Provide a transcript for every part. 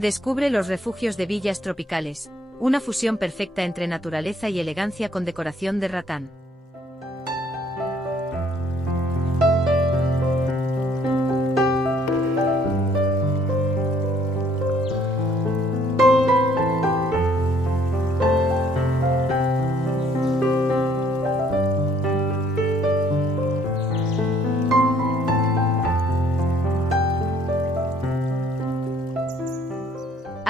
Descubre los refugios de villas tropicales, una fusión perfecta entre naturaleza y elegancia con decoración de ratán.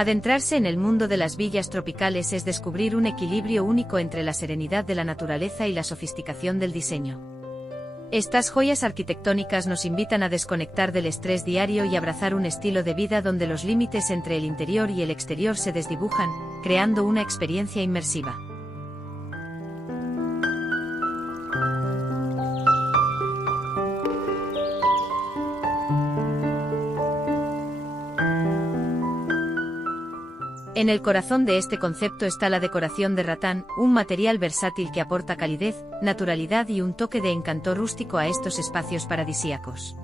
Adentrarse en el mundo de las villas tropicales es descubrir un equilibrio único entre la serenidad de la naturaleza y la sofisticación del diseño. Estas joyas arquitectónicas nos invitan a desconectar del estrés diario y abrazar un estilo de vida donde los límites entre el interior y el exterior se desdibujan, creando una experiencia inmersiva. En el corazón de este concepto está la decoración de ratán, un material versátil que aporta calidez, naturalidad y un toque de encanto rústico a estos espacios paradisíacos.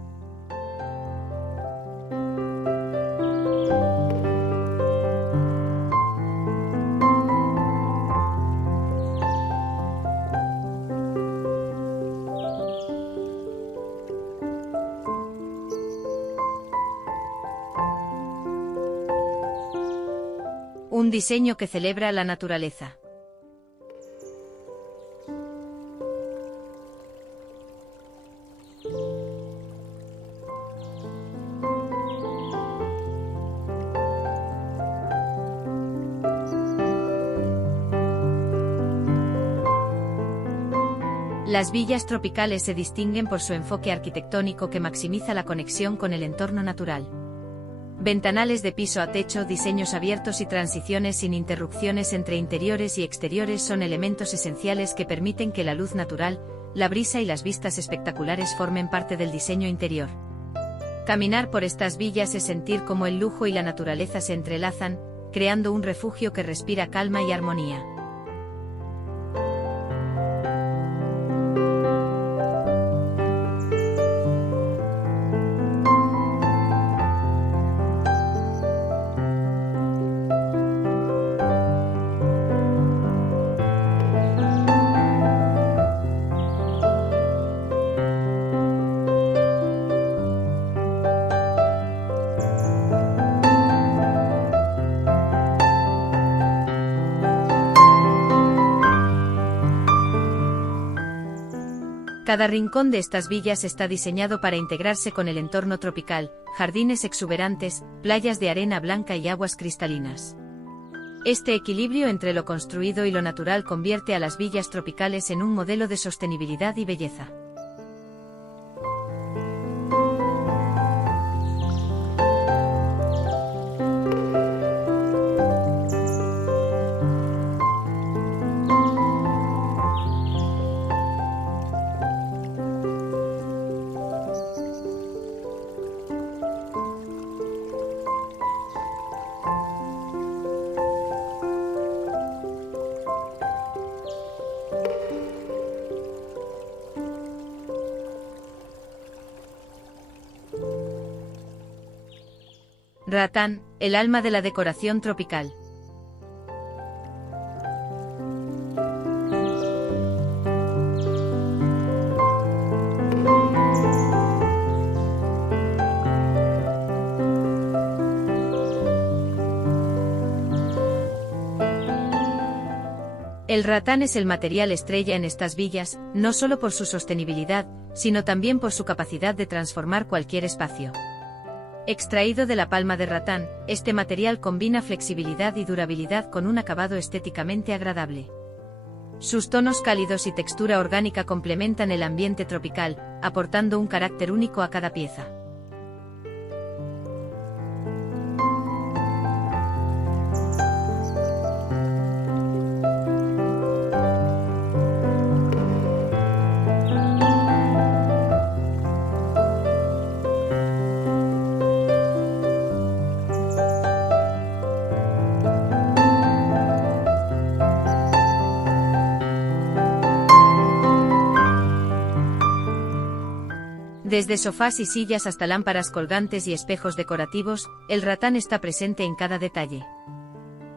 Un diseño que celebra la naturaleza. Las villas tropicales se distinguen por su enfoque arquitectónico que maximiza la conexión con el entorno natural. Ventanales de piso a techo, diseños abiertos y transiciones sin interrupciones entre interiores y exteriores son elementos esenciales que permiten que la luz natural, la brisa y las vistas espectaculares formen parte del diseño interior. Caminar por estas villas es sentir cómo el lujo y la naturaleza se entrelazan, creando un refugio que respira calma y armonía. Cada rincón de estas villas está diseñado para integrarse con el entorno tropical, jardines exuberantes, playas de arena blanca y aguas cristalinas. Este equilibrio entre lo construido y lo natural convierte a las villas tropicales en un modelo de sostenibilidad y belleza. Ratán, el alma de la decoración tropical. El ratán es el material estrella en estas villas, no solo por su sostenibilidad, sino también por su capacidad de transformar cualquier espacio. Extraído de la palma de ratán, este material combina flexibilidad y durabilidad con un acabado estéticamente agradable. Sus tonos cálidos y textura orgánica complementan el ambiente tropical, aportando un carácter único a cada pieza. Desde sofás y sillas hasta lámparas colgantes y espejos decorativos, el ratán está presente en cada detalle.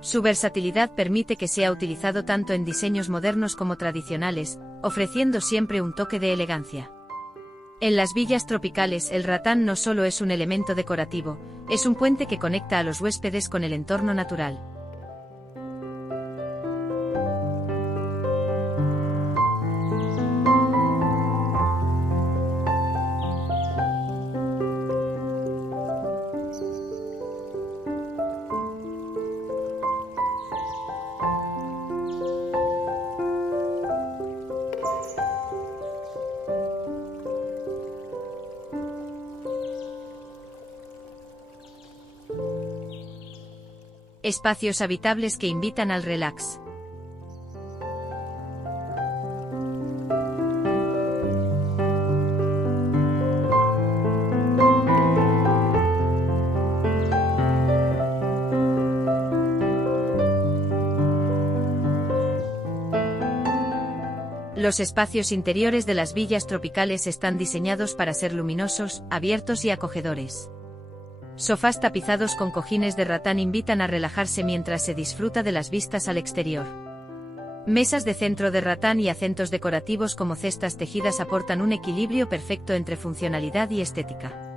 Su versatilidad permite que sea utilizado tanto en diseños modernos como tradicionales, ofreciendo siempre un toque de elegancia. En las villas tropicales, el ratán no solo es un elemento decorativo, es un puente que conecta a los huéspedes con el entorno natural. Espacios habitables que invitan al relax. Los espacios interiores de las villas tropicales están diseñados para ser luminosos, abiertos y acogedores. Sofás tapizados con cojines de ratán invitan a relajarse mientras se disfruta de las vistas al exterior. Mesas de centro de ratán y acentos decorativos como cestas tejidas aportan un equilibrio perfecto entre funcionalidad y estética.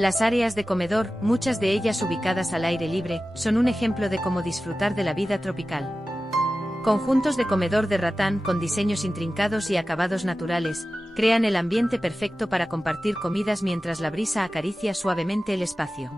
Las áreas de comedor, muchas de ellas ubicadas al aire libre, son un ejemplo de cómo disfrutar de la vida tropical. Conjuntos de comedor de ratán con diseños intrincados y acabados naturales, crean el ambiente perfecto para compartir comidas mientras la brisa acaricia suavemente el espacio.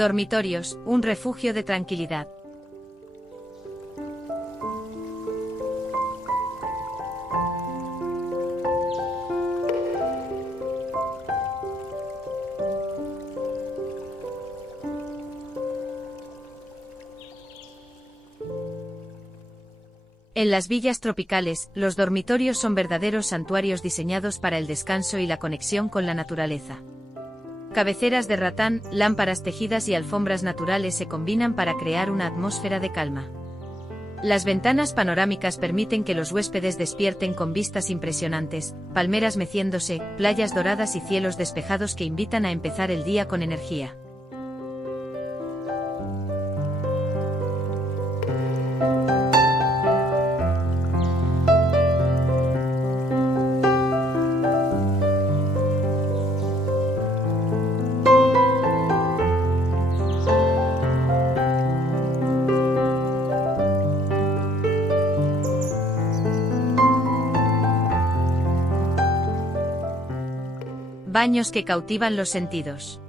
Dormitorios, un refugio de tranquilidad. En las villas tropicales, los dormitorios son verdaderos santuarios diseñados para el descanso y la conexión con la naturaleza. Cabeceras de ratán, lámparas tejidas y alfombras naturales se combinan para crear una atmósfera de calma. Las ventanas panorámicas permiten que los huéspedes despierten con vistas impresionantes, palmeras meciéndose, playas doradas y cielos despejados que invitan a empezar el día con energía. Baños que cautivan los sentidos.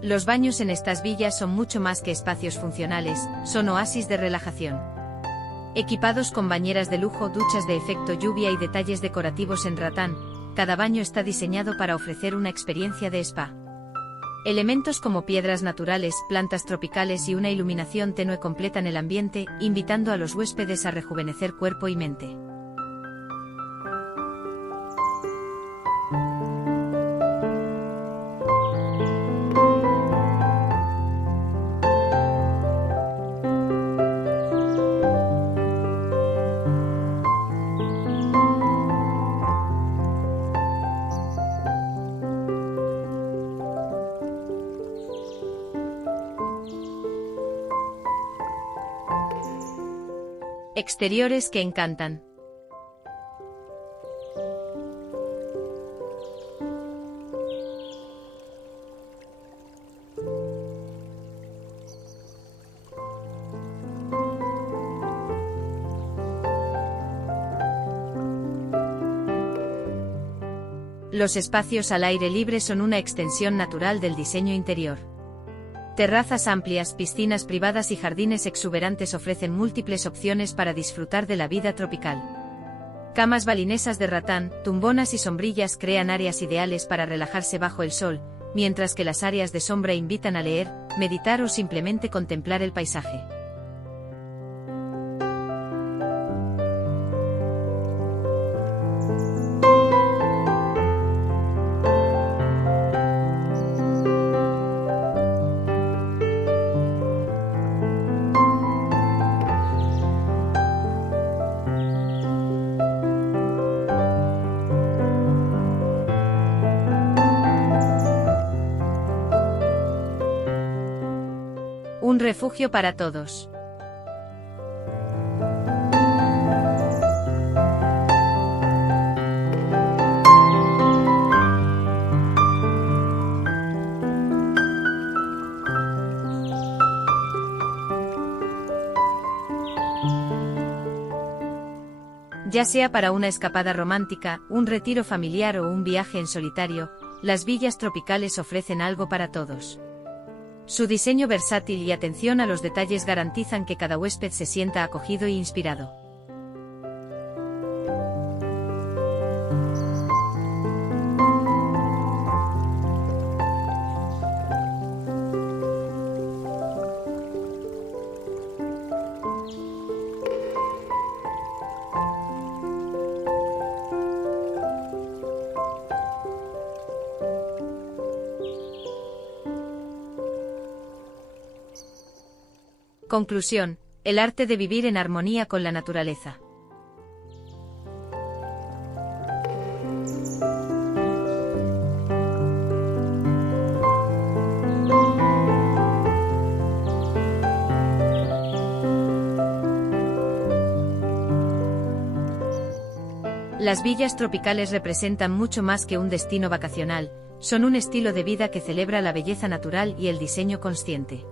Los baños en estas villas son mucho más que espacios funcionales, son oasis de relajación. Equipados con bañeras de lujo, duchas de efecto lluvia y detalles decorativos en ratán, cada baño está diseñado para ofrecer una experiencia de spa. Elementos como piedras naturales, plantas tropicales y una iluminación tenue completan el ambiente, invitando a los huéspedes a rejuvenecer cuerpo y mente. Exteriores que encantan. Los espacios al aire libre son una extensión natural del diseño interior. Terrazas amplias, piscinas privadas y jardines exuberantes ofrecen múltiples opciones para disfrutar de la vida tropical. Camas balinesas de ratán, tumbonas y sombrillas crean áreas ideales para relajarse bajo el sol, mientras que las áreas de sombra invitan a leer, meditar o simplemente contemplar el paisaje. Un refugio para todos. Ya sea para una escapada romántica, un retiro familiar o un viaje en solitario, las villas tropicales ofrecen algo para todos. Su diseño versátil y atención a los detalles garantizan que cada huésped se sienta acogido e inspirado. Conclusión: el arte de vivir en armonía con la naturaleza. Las villas tropicales representan mucho más que un destino vacacional, son un estilo de vida que celebra la belleza natural y el diseño consciente.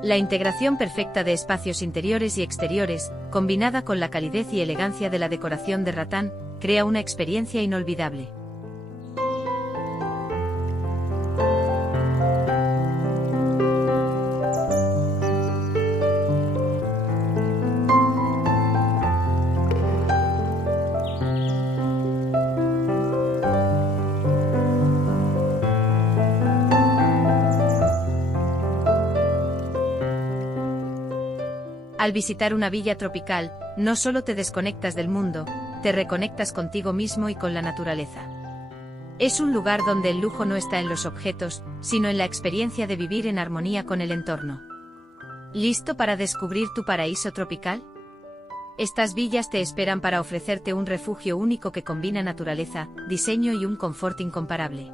La integración perfecta de espacios interiores y exteriores, combinada con la calidez y elegancia de la decoración de ratán, crea una experiencia inolvidable. Al visitar una villa tropical, no solo te desconectas del mundo, te reconectas contigo mismo y con la naturaleza. Es un lugar donde el lujo no está en los objetos, sino en la experiencia de vivir en armonía con el entorno. ¿Listo para descubrir tu paraíso tropical? Estas villas te esperan para ofrecerte un refugio único que combina naturaleza, diseño y un confort incomparable.